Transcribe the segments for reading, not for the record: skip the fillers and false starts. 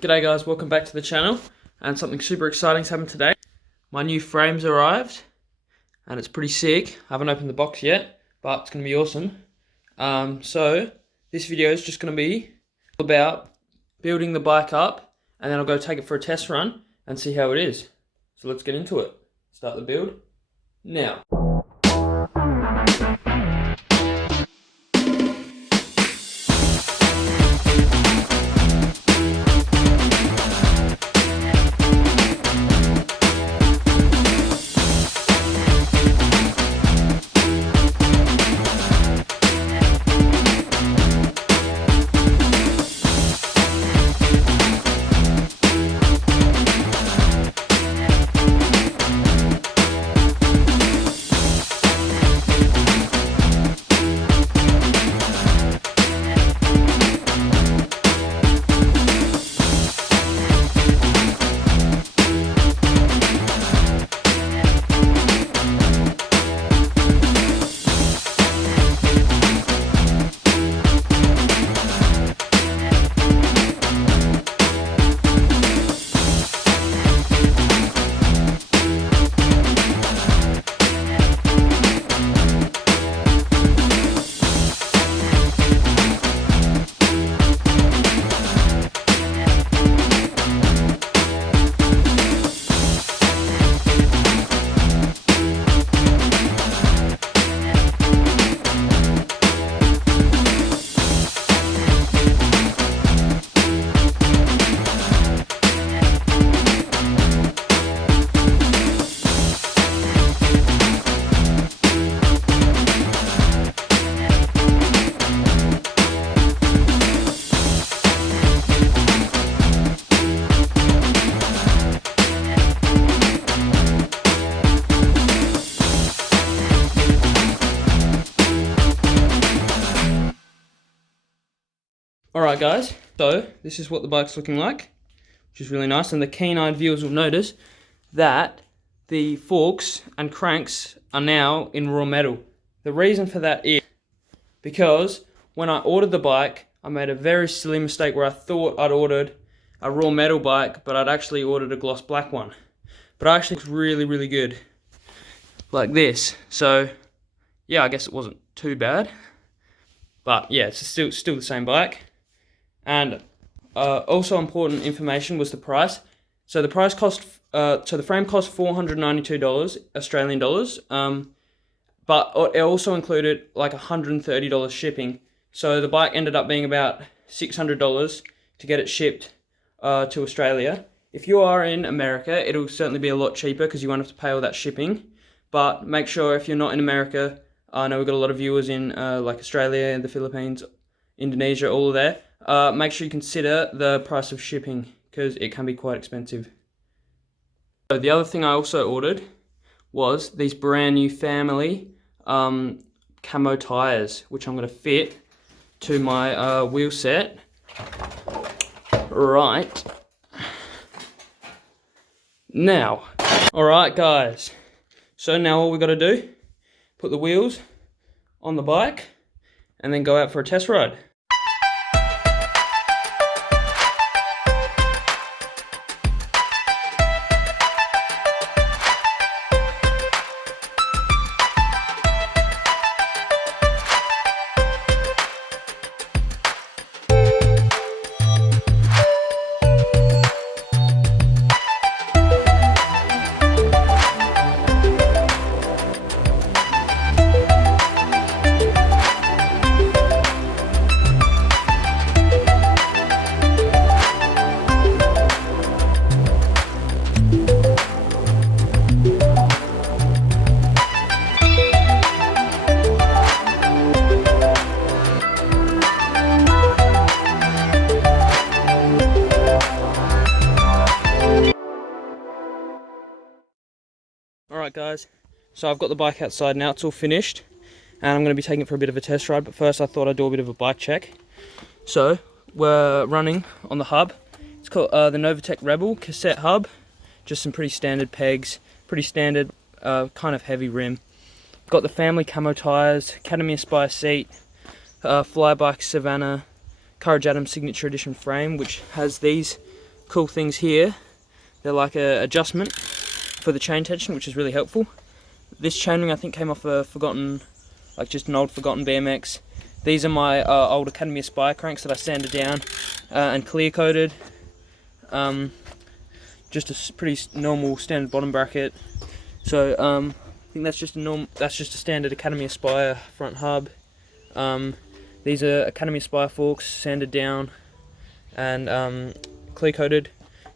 G'day guys, welcome back to the channel, and something super exciting's happened today. My new frame's arrived and it's pretty sick. I haven't opened the box yet, but it's going to be awesome. So this video is just going to be about building the bike up, and then I'll go take it for a test run and see how it is. So let's get into it. Start the build now. Alright guys, so this is what the bike's looking like, which is really nice, and the keen-eyed viewers will notice that the forks and cranks are now in raw metal. The reason for that is because when I ordered the bike, I made a very silly mistake where I thought I'd ordered a raw metal bike, but I'd actually ordered a gloss black one. But it actually looks really, really good, like this. So yeah, I guess it wasn't too bad, but yeah, it's still the same bike. And also important information was the price. So the price cost, so the frame cost $492 Australian dollars, but it also included like $130 shipping. So the bike ended up being about $600 to get it shipped to Australia. If you are in America, it'll certainly be a lot cheaper because you won't have to pay all that shipping. But make sure if you're not in America, I know we've got a lot of viewers in like Australia, the Philippines, Indonesia, all of there. Make sure you consider the price of shipping because it can be quite expensive. So the other thing I also ordered was these brand new family camo tires, which I'm going to fit to my wheel set right now. Alright guys, so now all we got to do, put the wheels on the bike and then go out for a test ride. Alright guys, so I've got the bike outside now, it's all finished, and I'm going to be taking it for a bit of a test ride, but first I thought I'd do a bit of a bike check. So, we're running on the hub. It's called the Novatech Rebel cassette hub, just some pretty standard pegs, pretty standard kind of heavy rim. Got the family camo tyres, Academy Aspire seat, Bikes Savvana Courage Adams signature edition frame, which has these cool things here. They're like a adjustment for the chain tension, which is really helpful. This chainring I think came off a forgotten, like just an old forgotten BMX. These are my old Academy Aspire cranks that I sanded down and clear coated. Just a pretty normal standard bottom bracket. So I think that's just a standard Academy Aspire front hub. These are Academy Aspire forks, sanded down and clear coated.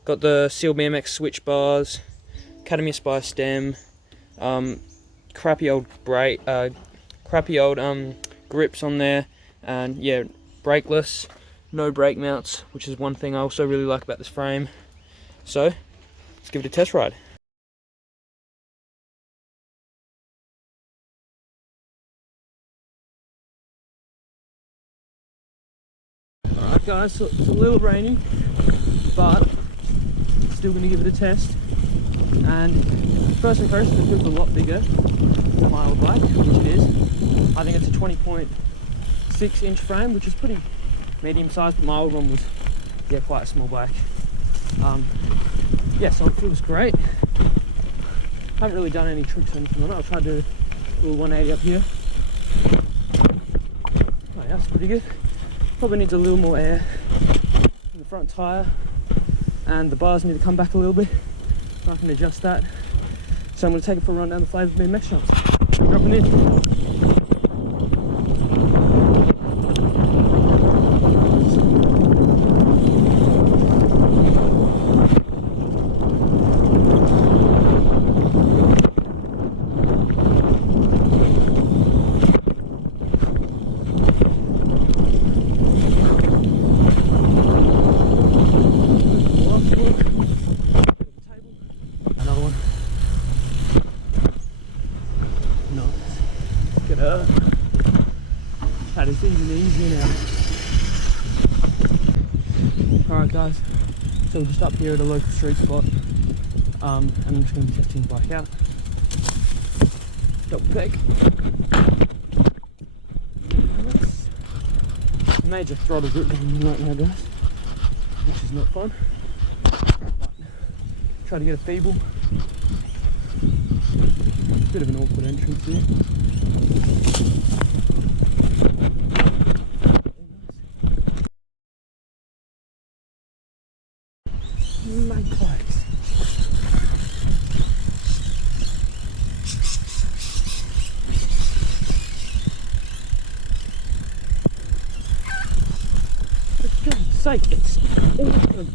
Got the Seal BMX switch bars, Academy Aspire stem, crappy old grips on there, and yeah, brakeless, no brake mounts, which is one thing I also really like about this frame. So let's give it a test ride. Alright guys, so it's a little rainy, but still going to give it a test. And first impression, it feels a lot bigger than my old bike, which it is. I think it's a 20.6 inch frame, which is pretty medium sized, but my old one was, yeah, quite a small bike. Yeah, so it feels great. Haven't really done any tricks or anything on it. I'll try to do a little 180 up here. Oh yeah, that's pretty good. Probably needs a little more air in the front tyre, and the bars need to come back a little bit, so I can adjust that. So I'm going to take it for a run down the Flavour BMX shops. Dropping in. That is even easier now. Alright guys, so we're just up here at a local street spot. And I'm just going to be testing the bike out. Double peg. Major throttle grip right now guys, which is not fun. But try to get a feeble. Bit of an awkward entrance here. Mag bikes. For God's sake, it's awesome.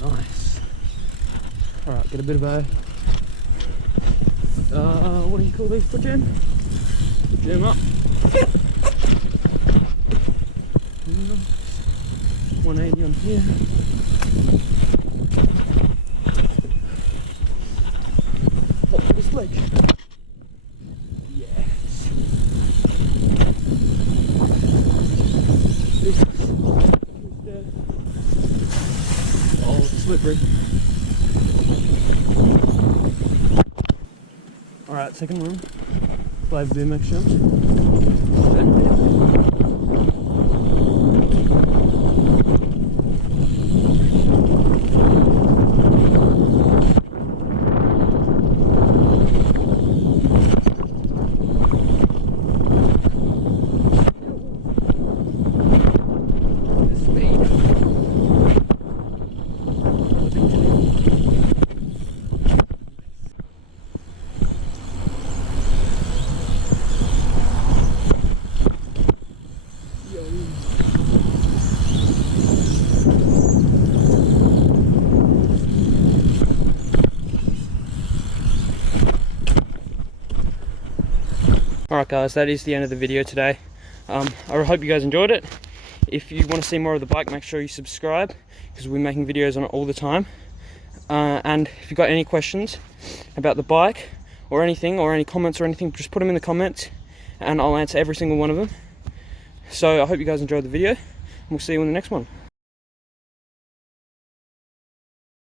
Nice. Alright, get a bit of a what do you call these? Foot jam? Foot jam up. 180 on here. Hop this leg. Yes. This is there. Oh, it's slippery. Alright, second one. Flavour BMX Alright guys, that is the end of the video today. I hope you guys enjoyed it. If you want to see more of the bike, make sure you subscribe, because we're making videos on it all the time. And if you've got any questions about the bike or anything, or any comments or anything, just put them in the comments and I'll answer every single one of them. So I hope you guys enjoyed the video, and we'll see you in the next one.